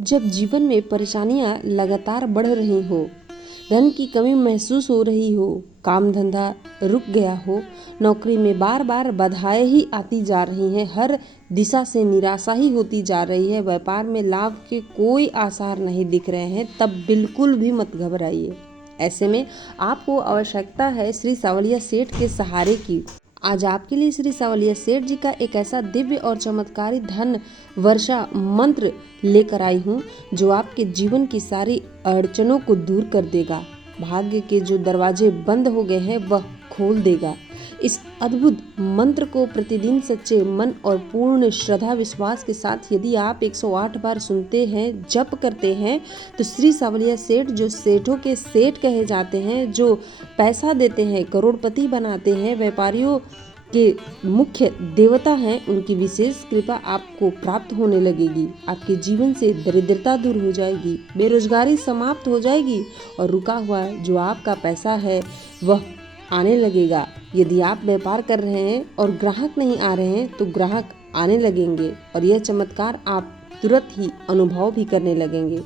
जब जीवन में परेशानियां लगातार बढ़ रही हो, धन की कमी महसूस हो रही हो, काम धंधा रुक गया हो, नौकरी में बार बार बाधाएं ही आती जा रही हैं, हर दिशा से निराशा ही होती जा रही है, व्यापार में लाभ के कोई आसार नहीं दिख रहे हैं, तब बिल्कुल भी मत घबराइए। ऐसे में आपको आवश्यकता है श्री सावलिया सेठ के सहारे की। आज आपके लिए श्री सावलिया सेठ जी का एक ऐसा दिव्य और चमत्कारी धन वर्षा मंत्र लेकर आई हूँ जो आपके जीवन की सारी अड़चनों को दूर कर देगा। भाग्य के जो दरवाजे बंद हो गए हैं वह खोल देगा। इस अद्भुत मंत्र को प्रतिदिन सच्चे मन और पूर्ण श्रद्धा विश्वास के साथ यदि आप 108 बार सुनते हैं, जप करते हैं, तो श्री सावलिया सेठ जो सेठों के सेठ कहे जाते हैं, जो पैसा देते हैं, करोड़पति बनाते हैं, व्यापारियों के मुख्य देवता हैं, उनकी विशेष कृपा आपको प्राप्त होने लगेगी। आपके जीवन से दरिद्रता दूर हो जाएगी, बेरोजगारी समाप्त हो जाएगी और रुका हुआ जो आपका पैसा है वह आने लगेगा। यदि आप व्यापार कर रहे हैं और ग्राहक नहीं आ रहे हैं तो ग्राहक आने लगेंगे और यह चमत्कार आप तुरंत ही अनुभव भी करने लगेंगे।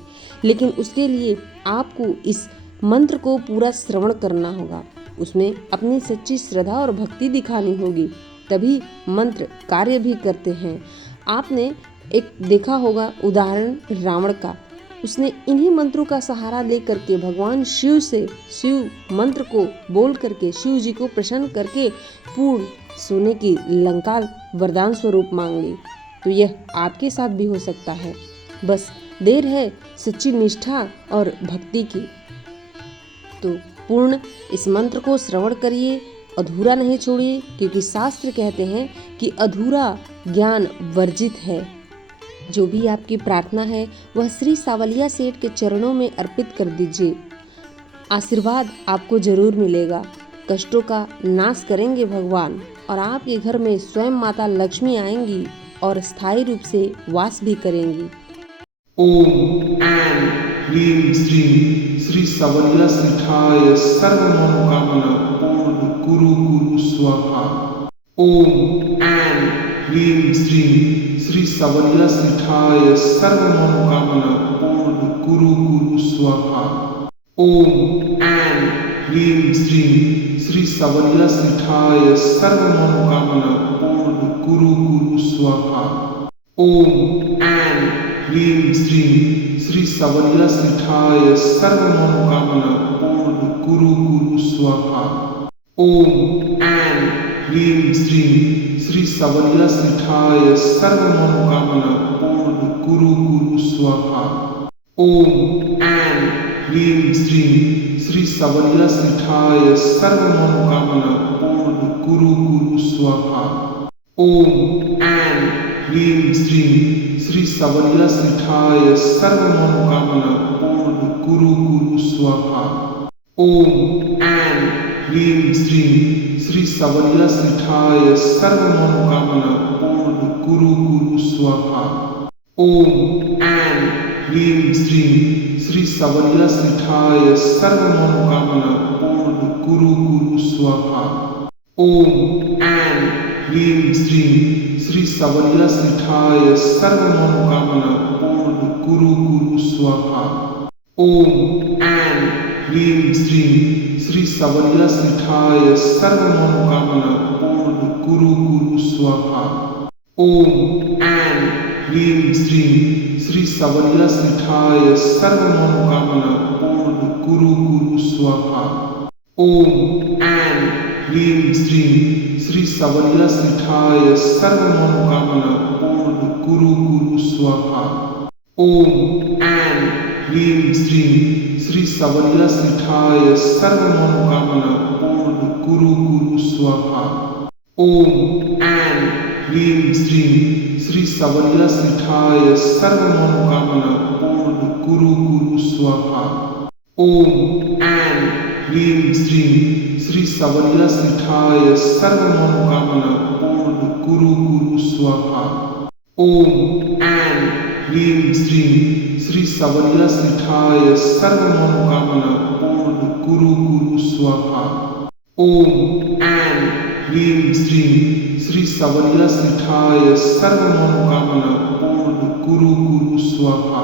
लेकिन उसके लिए आपको इस मंत्र को पूरा श्रवण करना होगा, उसमें अपनी सच्ची श्रद्धा और भक्ति दिखानी होगी, तभी मंत्र कार्य भी करते हैं। आपने एक देखा होगा उदाहरण रावण का, उसने इन्हीं मंत्रों का सहारा लेकर के भगवान शिव से शिव मंत्र को बोल करके शिव जी को प्रसन्न करके पूर्ण सोने की लंका वरदान स्वरूप मांग ली। तो यह आपके साथ भी हो सकता है, बस देर है सच्ची निष्ठा और भक्ति की। तो पूर्ण इस मंत्र को श्रवण करिए, अधूरा नहीं छोड़िए, क्योंकि शास्त्र कहते हैं कि अधूरा ज्ञान वर्जित है। जो भी आपकी प्रार्थना है वह श्री सावलिया सेठ के चरणों में अर्पित कर दीजिए। आशीर्वाद आपको जरूर मिलेगा। कष्टों का नाश करेंगे भगवान और आपके घर में स्वयं माता लक्ष्मी आएंगी और स्थायी रूप से वास भी करेंगी। ओम ऐं ह्रीं श्रीं श्री सावलिया सेठाय सर्व मनोकामना पूर्ण कुरु कुरु स्वाहा। ओम ऐं ह्रीं श्रीं श्री सावलिया सेठाय सर्व मनोकामना पूर्ण कुरु कुरु स्वाहा। ओम ऐं ह्रीं श्रीं श्री सावलिया सेठाय सर्व मनोकामना पूर्ण कुरु कुरु स्वाहा। ओम ऐं ह्रीं श्रीं श्री सावलिया सेठाय सर्व मनोकामना पूर्ण कुरु कुरु स्वाहा। ओम ऐं ह्रीं श्रीं श्री सावलिया सेठाय सर्व मनोकामना पूर्ण कुरु कुरु स्वाहा। ओम ऐं ह्रीं श्रीं श्री सावलिया सेठाय सर्व मनोकामना पूर्ण कुरु कुरु स्वाहा। ओम ऐं ह्रीं श्रीं श्री सावलिया सेठाय सर्व मनोकामना पूर्ण कुरु कुरु स्वाहा। ओम ऐं ह्रीं श्रीं श्री सावलिया सेठाय सर्व मनोकामना पूर्ण कुरु कुरु स्वाहा। ओम ऐं ह्रीं श्रीं श्री सावलिया सेठाय सर्व मनोकामना पूर्ण कुरु कुरु स्वाहा। ओम ऐं ह्रीं श्रीं श्री सावलिया सेठाय सर्व मनोकामना पूर्ण कुरु कुरु स्वाहा। ओम ऐं ह्रीं श्रीं श्री सावलिया सेठाय सर्व मनोकामना पूर्ण कुरु कुरु स्वाहा। ओम ऐं ह्रीं श्रीं श्री सावलिया सेठाय सर्व मनोकामना पूर्ण कुरु कुरु स्वाहा। ओम ऐं ह्रीं श्रीं श्री सावलिया सेठाय सर्व मनोकामना पूर्ण कुरु कुरु स्वाहा। ओम ऐं ह्रीं श्रीं श्री सावलिया सेठाय सर्व मनोकामना पूर्ण कुरु कुरु स्वाहा। ओम ऐं ह्रीं श्रीं श्री सावलिया सेठाय सर्व मनोकामना पूर्ण कुरु कुरु स्वाहा। ओम ऐं ह्रीं श्रीं श्री सावलिया सेठाय सर्व मनोकामना पूर्ण कुरु कुरु स्वाहा। ओम ऐं ह्रीं श्रीं श्री सावलिया सेठाय सर्व मनोकामना पूर्ण कुरु कुरु स्वाहा। ओम ऐं ह्रीं श्रीं श्री सावलिया सेठाय सर्व मनोकामना पूर्ण कुरु कुरु स्वाहा।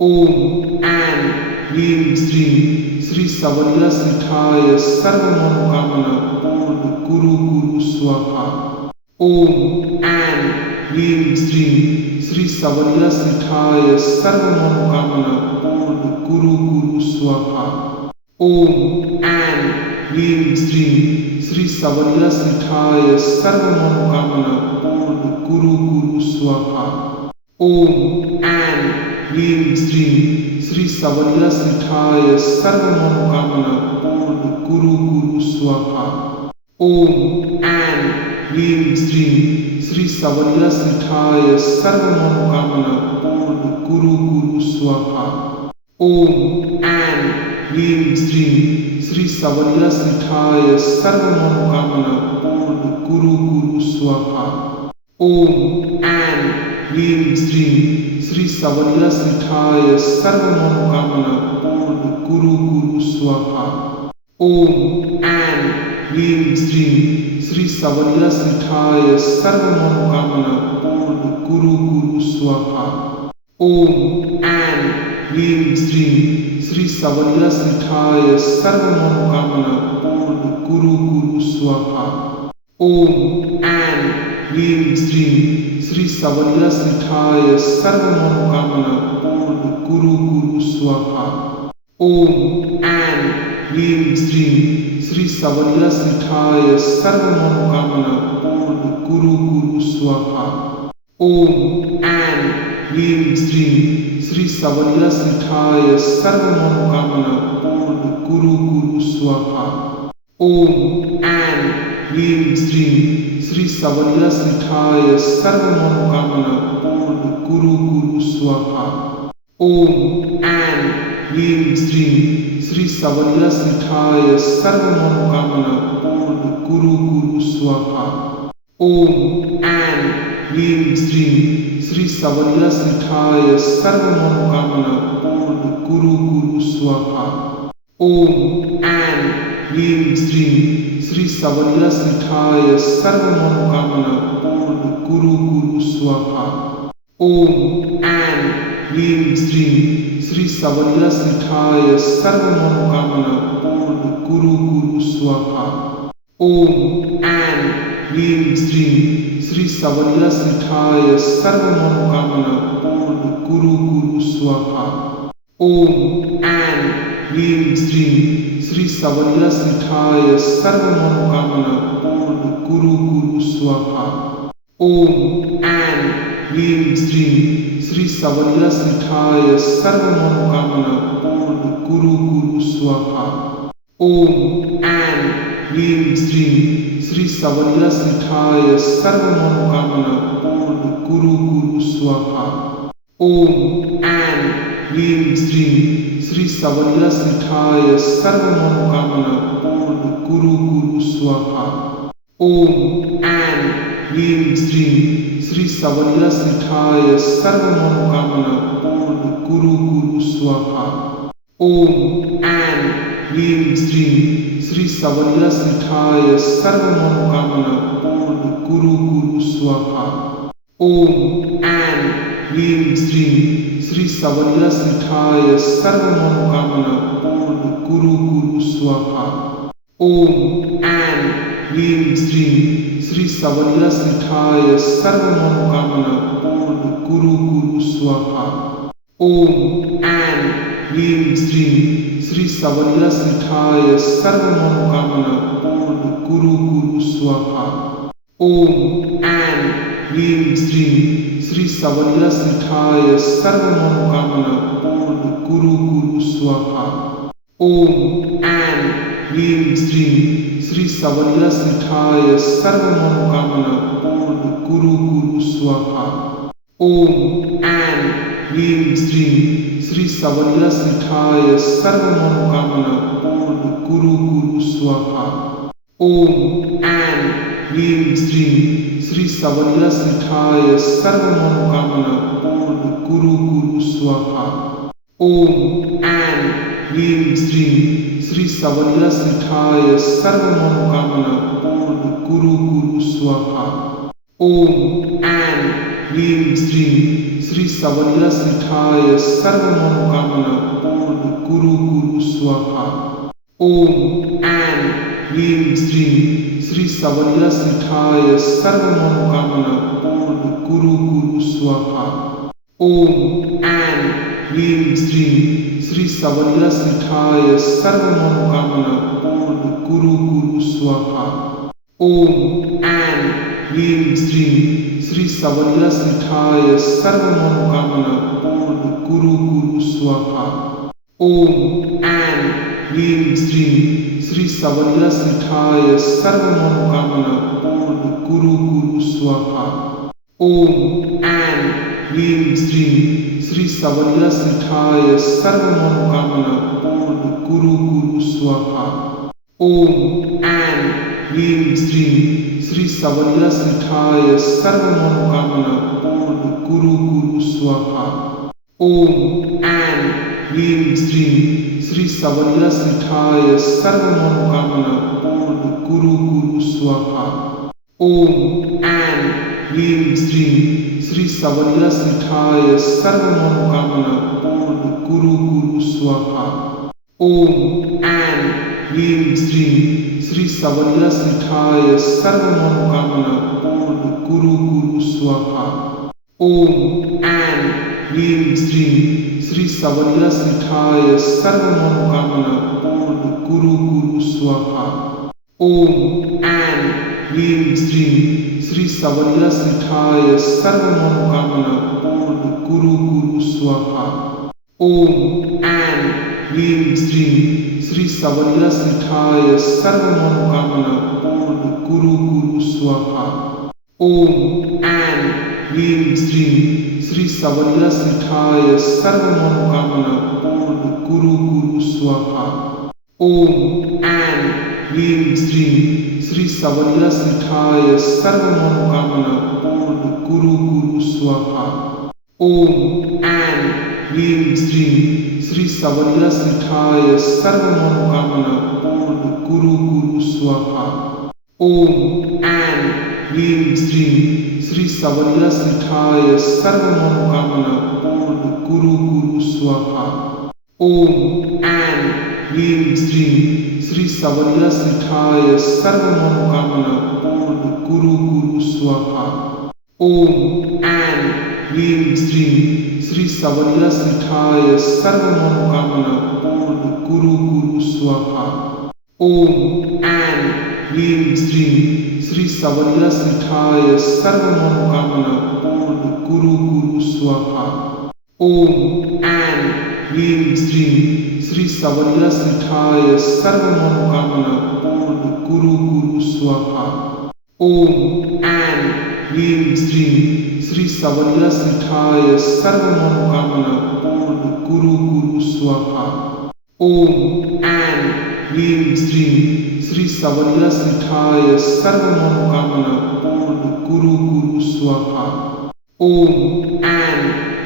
ओम ऐं ह्रीं श्रीं श्री सवलिया सिठाय सर्व मनोकामना पूर्ण कुरु कुरु स्वाहा। ओम ऐं ह्रीं श्रीं श्री सवलिया सिठाय सर्व मनोकामना पूर्ण कुरु कुरु स्वाहा। ओम ऐं ह्रीं श्रीं श्री सवलिया सिठाय सर्व मनोकामना पूर्ण कुरु कुरु स्वाहा। ओम ऐं ह्रीं श्रीं श्री सवलिया सिठाय सर्व मनोकामना पूर्ण कुरु कुरु स्वाहा। ओम ऐं ह्रीं श्रीं श्री सवलिया सिठाय सर्व मनोकामना पूर्ण कुरु कुरु स्वाहा। ओम ऐं ह्रीं श्रीं श्री सवलिया सिठाय सर्व मनोकामना पूर्ण कुरु कुरु स्वाहा। ओम ऐं ह्रीं श्रीं श्री सवलिया सिठाय सर्व मनोकामना पूर्ण कुरु कुरु स्वाहा। ओम ऐं ह्रीं श्रीं श्री सवलिया सिठाय सर्व मनोकामना पूर्ण कुरु कुरु स्वाहा। ओम ऐं ह्रीं श्रीं श्री सवलिया सिठाय सर्व मनोकामना पूर्ण कुरु कुरु स्वाहा। ओम ऐं ह्रीं श्रीं श्री सवलिया सिठाय सर्व मनोकामना पूर्ण कुरु कुरु स्वाहा। ओम ऐं ह्रीं श्रीं श्री सवलिया सिठाय सर्व मनोकामना पूर्ण कुरु कुरु स्वाहा। ओम ऐं ह्रीं श्रीं श्री सवलिया सिठाय सर्व मनोकामना पूर्ण कुरु कुरु स्वाहा। ओम ऐं ह्रीं श्रीं श्री सवलिया सिठाय सर्व मनोकामना पूर्ण कुरु कुरु स्वाहा। ओम ऐं ह्रीं श्रीं श्री सवलिया सिठाय सर्व मनोकामना पूर्ण कुरु कुरु स्वाहा। ओम ऐं ह्रीं श्रीं श्री सवलिया सिठाय सर्व मनोकामना पूर्ण कुरु कुरु स्वाहा। ओम ऐं ह्रीं श्रीं श्री सवलिया सिठाय सर्व मनोकामना पूर्ण कुरु कुरु स्वाहा। ओम ऐं ह्रीं श्रीं श्री सवलिया सिठाय सर्व मनोकामना पूर्ण कुरु कुरु स्वाहा। ओम ऐं ह्रीं श्रीं श्री सवलिया सिठाय सर्व मनोकामना पूर्ण कुरु कुरु स्वाहा। ओम ऐं ह्रीं श्रीं श्री सवलिया सिठाय सर्व मनोकामना पूर्ण कुरु कुरु स्वाहा। ओम ऐं ह्रीं श्रीं श्री सवलिया सिठाय सर्व मनोकामना पूर्ण कुरु कुरु स्वाहा। ओम ऐं ह्रीं श्रीं श्री सवलिया सिठाय सर्व मनोकामना पूर्ण कुरु कुरु स्वाहा। ओम ऐं ह्रीं श्रीं श्री सवलिया सिठाय सर्व मनोकामना पूर्ण कुरु कुरु स्वाहा। ओम ऐं ह्रीं श्रीं श्री सवलिया सिठाय सर्व मनोकामना पूर्ण कुरु कुरु स्वाहा। ओम ऐं ह्रीं श्रीं श्री सवलिया सिठाय सर्व मनोकामना पूर्ण कुरु कुरु स्वाहा। ओम ऐं ह्रीं श्रीं श्री सवलिया सिठाय सर्व मनोकामना पूर्ण कुरु कुरु स्वाहा। ओम ऐं ह्रीं श्रीं श्री सवलिया सिठाय सर्व मनोकामना पूर्ण कुरु कुरु स्वाहा। ओम ऐं ह्रीं श्रीं श्री सवलिया सिठाय सर्व मनोकामना पूर्ण कुरु कुरु स्वाहा। ओम ऐं ह्रीं श्रीं श्री सवलिया सिठाय सर्व मनोकामना पूर्ण कुरु कुरु स्वाहा। ओम ऐं ह्रीं श्रीं श्री सवलिया सिठाय सर्व मनोकामना पूर्ण कुरु कुरु स्वाहा। ओम ऐं ह्रीं श्रीं श्री सवलिया सिठाय सर्व मनोकामना पूर्ण कुरु कुरु स्वाहा। ओम ऐं ह्रीं श्रीं श्री सवलिया सिठाय सर्व मनोकामना पूर्ण कुरु कुरु स्वाहा। ओम ऐं ह्रीं श्रीं श्री सवलिया सिठाय सर्व मनोकामना पूर्ण कुरु कुरु स्वाहा। ओम ऐं ह्रीं श्रीं श्री श्री सवलियसिठाय सर्वमनोकामना पूर्ण कुरु कुरु स्वाहा। ओम ऐं ह्रीं श्रीं श्री सवलियसिठाय सर्वमनोकामना पूर्ण कुरु कुरु स्वाहा। ओम ऐं ह्रीं श्रीं श्री सवलियसिठाय सर्वमनोकामना पूर्ण कुरु कुरु स्वाहा। ओम ऐं ह्रीं श्रीं श्री सवलियसिठाय सर्वमनोकामना पूर्ण कुरु कुरु स्वाहा। ओम ऐं ह्रीं श्रीं श्री सवलियसिठाय सर्वमनोकामना पूर्ण कुरु कुरु स्वाहा। ओम ऐं ह्रीं श्रीं श्री सवलियसिठाय सर्वमनोकामना पूर्ण कुरु कुरु स्वाहा। ओम ऐं ह्रीं श्रीं श्री सवलियसिठाय सर्वमनोकामना पूर्ण कुरु कुरु स्वाहा। ओम ऐं ह्रीं श्रीं श्री सवलियसिठाय सर्वमनोकामना पूर्ण कुरु कुरु स्वाहा। ओम ऐं ह्रीं श्रीं श्री सवलियसिठाय सर्वमनोकामना पूर्ण कुरु कुरु स्वाहा। ओम ऐं ह्रीं श्रीं श्री सवलियसिठाय सर्वमनोकामना पूर्ण कुरु कुरु स्वाहा। ओम ऐं ह्रीं श्रीं श्री सवलियसिठाय सर्वमनोकामना पूर्ण कुरु कुरु स्वाहा। ओम ऐं ह्रीं श्रीं श्री सवलियसिठाय सर्वमनोकामना पूर्ण कुरु कुरु स्वाहा। ओम ऐं ह्रीं श्रीं श्री सवलियसिठाय सर्वमनोकामना पूर्ण कुरु कुरु स्वाहा। ओम ऐं ह्रीं श्रीं श्री सवलियसिठाय सर्वमनोकामना पूर्ण कुरु कुरु स्वाहा। ओम ऐं ह्रीं श्रीं श्री सवलियसिठाय सर्वमनोकामना पूर्ण कुरु कुरु स्वाहा। ओम ऐं ह्रीं श्रीं श्री सवलियसिठाय सर्वमनोकामना पूर्ण कुरु कुरु स्वाहा। ओम ऐं ह्रीं श्रीं श्री सवलियसिठाय सर्वमनोकामना पूर्ण कुरु कुरु स्वाहा। ओम ऐं ह्रीं श्रीं श्री सवलियसिठाय सर्वमनोकामना पूर्ण कुरु कुरु स्वाहा। ओम ऐं ह्रीं श्रीं श्री सवलियसिठाय सर्वमनोकामना पूर्ण कुरु कुरु स्वाहा। ओम ऐं ह्रीं श्रीं श्री सवलियसिठाय सर्वमनोकामना पूर्ण कुरु कुरु स्वाहा। ओम ऐं ह्रीं श्रीं श्री सवलियसिठाय सर्वमनोकामना पूर्ण कुरु कुरु स्वाहा। ओम ऐं ह्रीं श्रीं श्री सवलियसिठाय सर्वमनोकामना पूर्ण कुरु कुरु स्वाहा। ओम ऐं ह्रीं श्रीं श्री सवलियसिठाय सर्वमनोकामना पूर्ण कुरु कुरु स्वाहा। ओम ऐं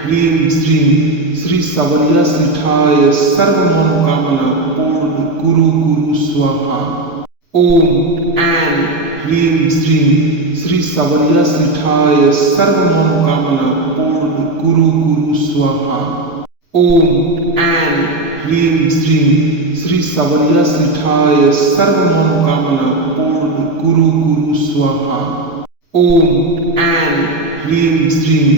ह्रीं श्रीं श्री सवलियसिठाय सर्वमनोकामना पूर्ण कुरु कुरु स्वाहा। ओम ऐं ह्रीं श्रीं श्री सवलियसिठाय सर्वमनोकामना पूर्ण कुरु कुरु स्वाहा। ओम ऐं ह्रीं श्रीं श्री सवलियसिठाय सर्वमनोकामना पूर्ण कुरु कुरु स्वाहा। ओम ऐं ह्रीं श्रीं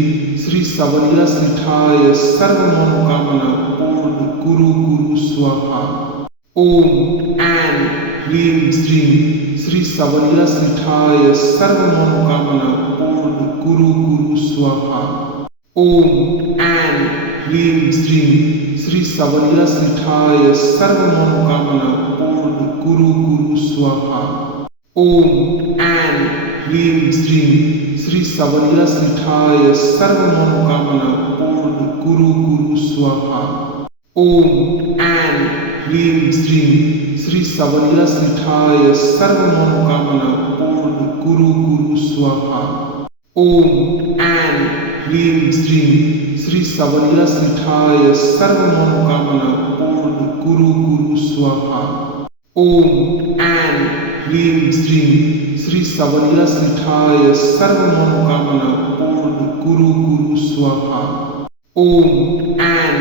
श्री सवलियसिठाय सर्वमनोकामना पूर्ण कुरु कुरु स्वाहा। ओम ऐं ह्रीं श्रीं श्री सवलियसिठाय सर्वमनोकामना पूर्ण कुरु कुरु स्वाहा। ओम ऐं ह्रीं श्रीं श्री सवलियसिठाय सर्वमनोकामना पूर्ण कुरु कुरु स्वाहा। ओम ऐं ह्रीं श्रीं श्री सवलियसिठाय सर्वमनोकामना पूर्ण कुरु कुरु स्वाहा। ओम ऐं ह्रीं श्रीं श्री सवलियसिठाय सर्वमनोकामना पूर्ण कुरु कुरु स्वाहा। ओम ऐं ह्रीं श्रीं श्री सवलियसिठाय सर्वमनोकामना पूर्ण कुरु कुरु स्वाहा। ओम ऐं ह्रीं श्रीं श्री सवलियसिठाय सर्वमनोकामना पूर्ण कुरु कुरु स्वाहा। ओम ऐं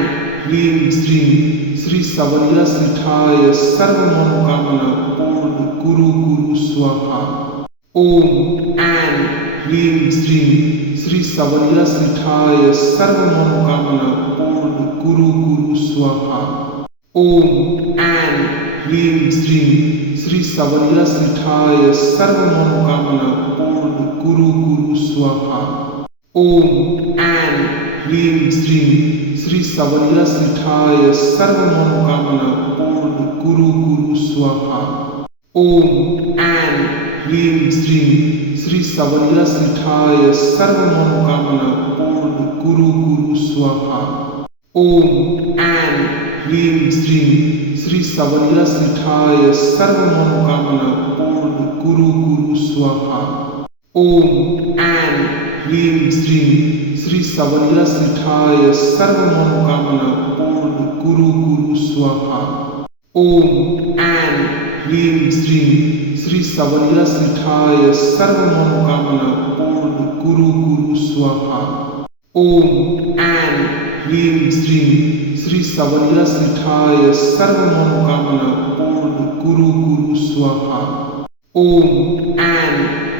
ह्रीं श्रीं श्री सवलिया श्रीठाय सर्व मनोकामना पूर्ण कुरु कुरु स्वाहा। ओम ऐं ह्रीं श्रीं श्री सवलिया श्रीठाय सर्व मनोकामना पूर्ण कुरु कुरु स्वाहा। ओम ऐं ह्रीं श्रीं श्री सवलिया श्रीठाय सर्व मनोकामना पूर्ण कुरु कुरु स्वाहा। ओम ऐं ह्रीं श्रीं श्री सवलिया श्रीठाय सर्व मनोकामना पूर्ण कुरु कुरु स्वाहा। ओम ऐं ह्रीं श्रीं श्री सवलिया श्रीठाय सर्व मनोकामना पूर्ण कुरु कुरु स्वाहा। ओम ऐं ह्रीं श्रीं श्री सवलिया श्रीठाय सर्व मनोकामना पूर्ण कुरु कुरु स्वाहा। ओम ऐं ह्रीं श्रीं श्री सवलिया श्रीठाय सर्व मनोकामना पूर्ण कुरु कुरु स्वाहा। ओम ऐं ह्रीं श्रीं श्री सवलिया श्रीठाय सर्व मनोकामना पूर्ण कुरु कुरु स्वाहा। ओम ऐं ह्रीं श्रीं श्री सवलिया श्रीठाय सर्व मनोकामना पूर्ण कुरु कुरु स्वाहा। ओम ऐं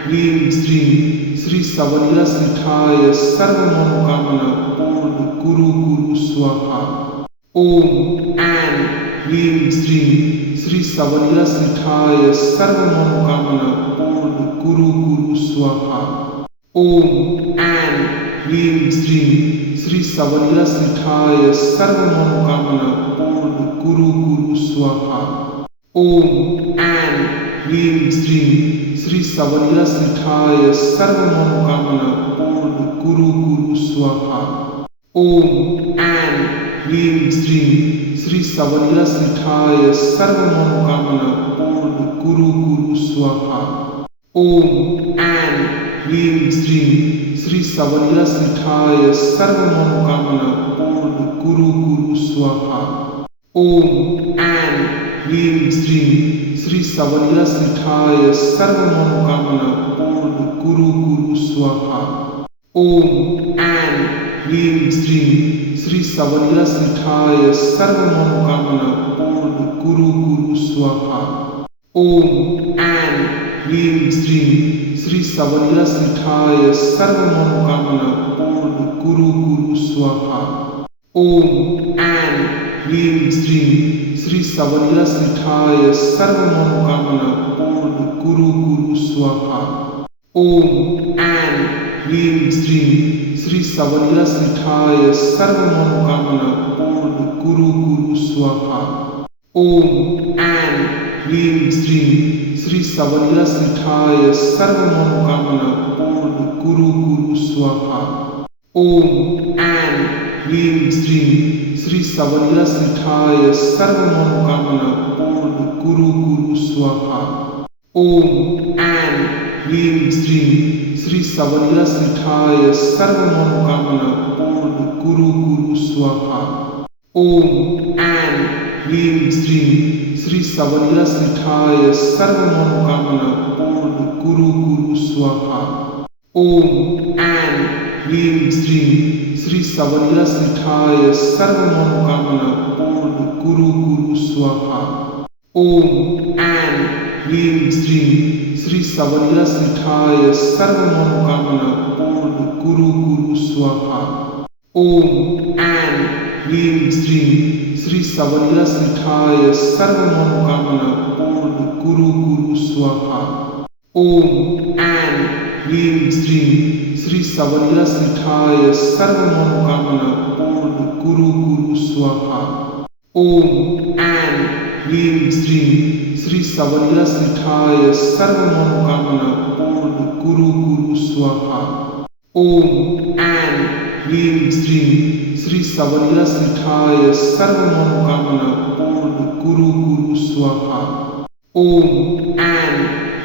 ह्रीं श्रीं श्री सवलिया श्रीठाय सर्व मनोकामना पूर्ण कुरु कुरु स्वाहा। ओम ऐं ह्रीं श्रीं श्री सवलिया श्रीठाय सर्व मनोकामना पूर्ण कुरु कुरु स्वाहा। ओम ऐं ह्रीं श्रीं श्री सवलिया श्रीठाय सर्व मनोकामना पूर्ण कुरु कुरु स्वाहा। ओम ऐं ह्रीं श्रीं श्री सवलिया श्रीठाय सर्व मनोकामना पूर्ण कुरु कुरु स्वाहा। ओम ऐं ह्रीं श्रीं श्री सवलिया श्रीठाय सर्व मनोकामना पूर्ण कुरु कुरु स्वाहा। ओम ऐं ह्रीं श्रीं श्री सवलिया श्रीठाय सर्व मनोकामना पूर्ण कुरु कुरु स्वाहा। ओम ऐं ह्रीं श्रीं श्री सवलिया श्रीठाय सर्व मनोकामना पूर्ण कुरु कुरु स्वाहा। ओम ऐं ह्रीं श्रीं श्री सवलिया श्रीठाय सर्व मनोकामना पूर्ण कुरु कुरु स्वाहा। ओम ऐं ह्रीं श्रीं श्री सवलिया श्रीठाय सर्व मनोकामना पूर्ण कुरु कुरु स्वाहा। ओम ऐं ह्रीं श्रीं श्री सवलिया श्रीठाय सर्व मनोकामना पूर्ण कुरु कुरु स्वाहा। ओम ऐं ह्रीं श्रीं श्री सवलिया श्रीठाय सर्व मनोकामना पूर्ण कुरु कुरु स्वाहा। ओम ऐं ह्रीं श्रीं श्री सवलिया श्रीठाय सर्व मनोकामना पूर्ण कुरु कुरु स्वाहा। ओम ऐं ह्रीं श्रीं श्री सवलिया श्रीठाय सर्व मनोकामना पूर्ण कुरु कुरु स्वाहा। ओम ऐं ह्रीं श्रीं श्री सवलिया श्रीठाय सर्व मनोकामना पूर्ण कुरु कुरु स्वाहा। ओम ऐं ह्रीं श्रीं श्री सवलिया श्रीठाय सर्व मनोकामना पूर्ण कुरु कुरु स्वाहा। ओम ऐं ह्रीं श्रीं श्री सवलिया श्रीठाय सर्व मनोकामना पूर्ण कुरु कुरु स्वाहा। ओम ऐं ह्रीं श्रीं श्री सवलिया श्रीठाय सर्व मनोकामना पूर्ण कुरु कुरु स्वाहा। ओम ऐं ह्रीं श्रीं श्री सवलिया श्रीठाय सर्व मनोकामना पूर्ण कुरु कुरु स्वाहा। ओम ऐं ह्रीं श्रीं श्री सवलिया श्रीठाय सर्व मनोकामना पूर्ण कुरु कुरु स्वाहा। ओम ऐं ह्रीं श्रीं श्री सवलिया श्रीठाय सर्व मनोकामना पूर्ण कुरु कुरु स्वाहा। ओम ऐं ह्रीं श्रीं श्री सवलिया श्रीठाय सर्व मनोकामना पूर्ण कुरु कुरु स्वाहा। ओम ऐं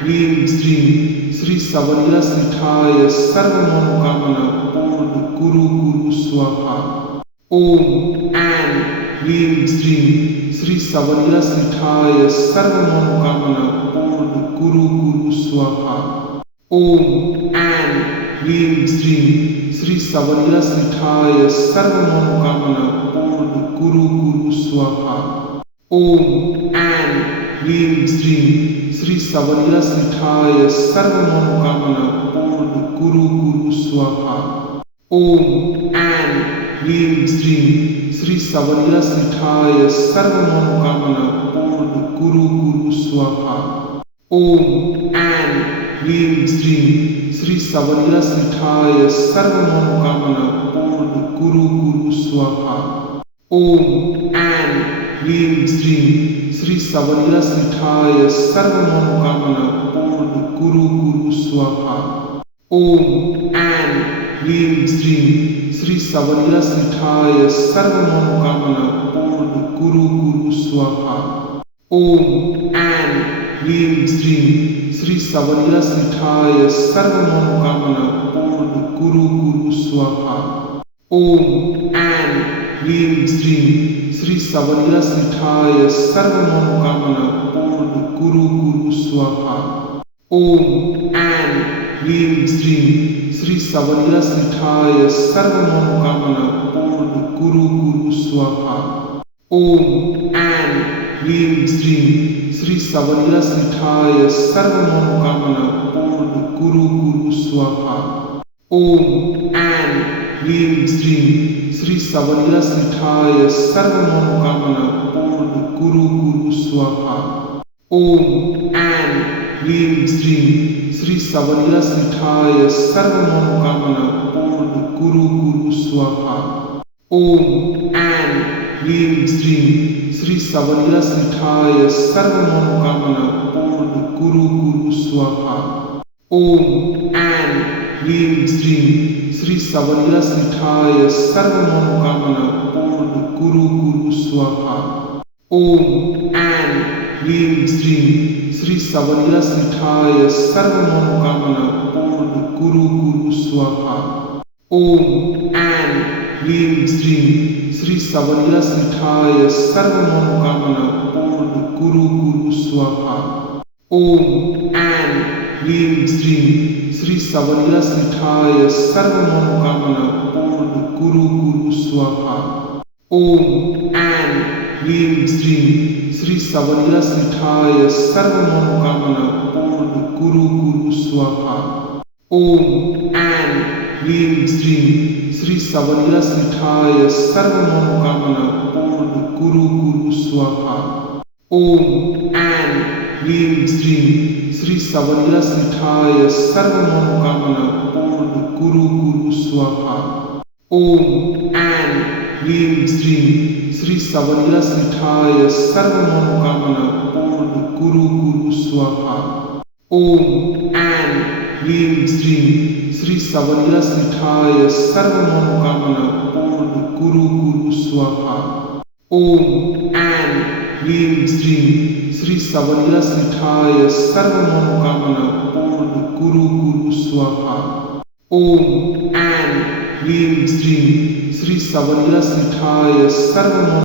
ह्रीं श्रीं श्री सवलिया श्रीठाय सर्व मनोकामना पूर्ण कुरु कुरु स्वाहा। ओम ऐं ह्रीं श्रीं श्री सवलिया श्रीठाय सर्व मनोकामना पूर्ण कुरु कुरु स्वाहा। ओम ऐं ह्रीं श्रीं श्री सवलिया सिठाय सर्व मनोकामना पूर्ण कुरु कुरु स्वाहा। ओम ऐं ह्रीं श्रीं श्री सवलिया सिठाय सर्व मनोकामना पूर्ण कुरु कुरु स्वाहा। ओम ऐं ह्रीं श्रीं श्री सवलिया सिठाय सर्व मनोकामना पूर्ण कुरु कुरु स्वाहा। ओम ऐं ह्रीं श्रीं श्री सवलिया सिठाय सर्व मनोकामना पूर्ण कुरु कुरु स्वाहा। ओम ऐं ह्रीं श्रीं श्री सवलिया सिठाय सर्व मनोकामना पूर्ण कुरु कुरु स्वाहा। ओम ऐं ह्रीं श्रीं श्री सवलिया सिठाय सर्व मनोकामना पूर्ण कुरु कुरु स्वाहा। ओम ऐं ह्रीं श्रीं श्री सवलिया सिठाय सर्व मनोकामना पूर्ण कुरु कुरु स्वाहा। ओम ऐं ह्रीं श्रीं श्री सवलिया सिठाय सर्व मनोकामना पूर्ण कुरु कुरु स्वाहा। ओम ऐं ह्रीं श्रीं श्री सवलिया सिठाय सर्व मनोकामना पूर्ण कुरु कुरु स्वाहा। ओम ऐं ह्रीं श्रीं श्री सवलिया सिठाय सर्व मनोकामना पूर्ण कुरु कुरु स्वाहा। ओम ऐं ह्रीं श्रीं श्री सवलिया सिठाय सर्व मनोकामना पूर्ण कुरु कुरु स्वाहा। ओम ऐं ह्रीं श्रीं श्री सवलिया सिठाय सर्व मनोकामना पूर्ण कुरु कुरु स्वाहा। ओम ऐं ह्रीं श्रीं श्री सवलिया सिठाय सर्व मनोकामना पूर्ण कुरु कुरु स्वाहा। ओम ऐं ह्रीं श्रीं श्री सवलिया सिठाय सर्व मनोकामना पूर्ण कुरु कुरु स्वाहा। ओम ऐं ह्रीं श्रीं श्री सवलिया सिठाय सर्व मनोकामना पूर्ण कुरु कुरु स्वाहा। ओम ऐं ह्रीं श्रीं श्री सवलिया सिठाय सर्व मनोकामना पूर्ण कुरु कुरु स्वाहा। ओम ऐं ह्रीं श्रीं श्री सवलिया सिठाय सर्व मनोकामना पूर्ण कुरु कुरु स्वाहा। ओम ऐं ह्रीं श्रीं श्री सवलिया सिठाय सर्व मनोकामना पूर्ण कुरु कुरु स्वाहा। ओम ऐं ह्रीं श्रीं श्री सवलिया सिठाय सर्व मनोकामना पूर्ण कुरु कुरु स्वाहा। ओम ऐं ह्रीं श्रीं श्री सवलिया सिठाय सर्व मनोकामना पूर्ण कुरु कुरु स्वाहा। ओम ऐं ह्रीं श्रीं श्री सवलिया सिठाय सर्व मनोकामना पूर्ण कुरु कुरु स्वाहा। ओम ऐं ह्रीं श्रीं श्री सवलिया सिठाय सर्व मनोकामना पूर्ण कुरु कुरु स्वाहा। ओम ऐं ह्रीं श्रीं श्री सवलिया सिठाय सर्व मनोकामना पूर्ण कुरु कुरु स्वाहा। ओम ऐं ह्रीं श्रीं श्री सवलिया सिठाय सर्व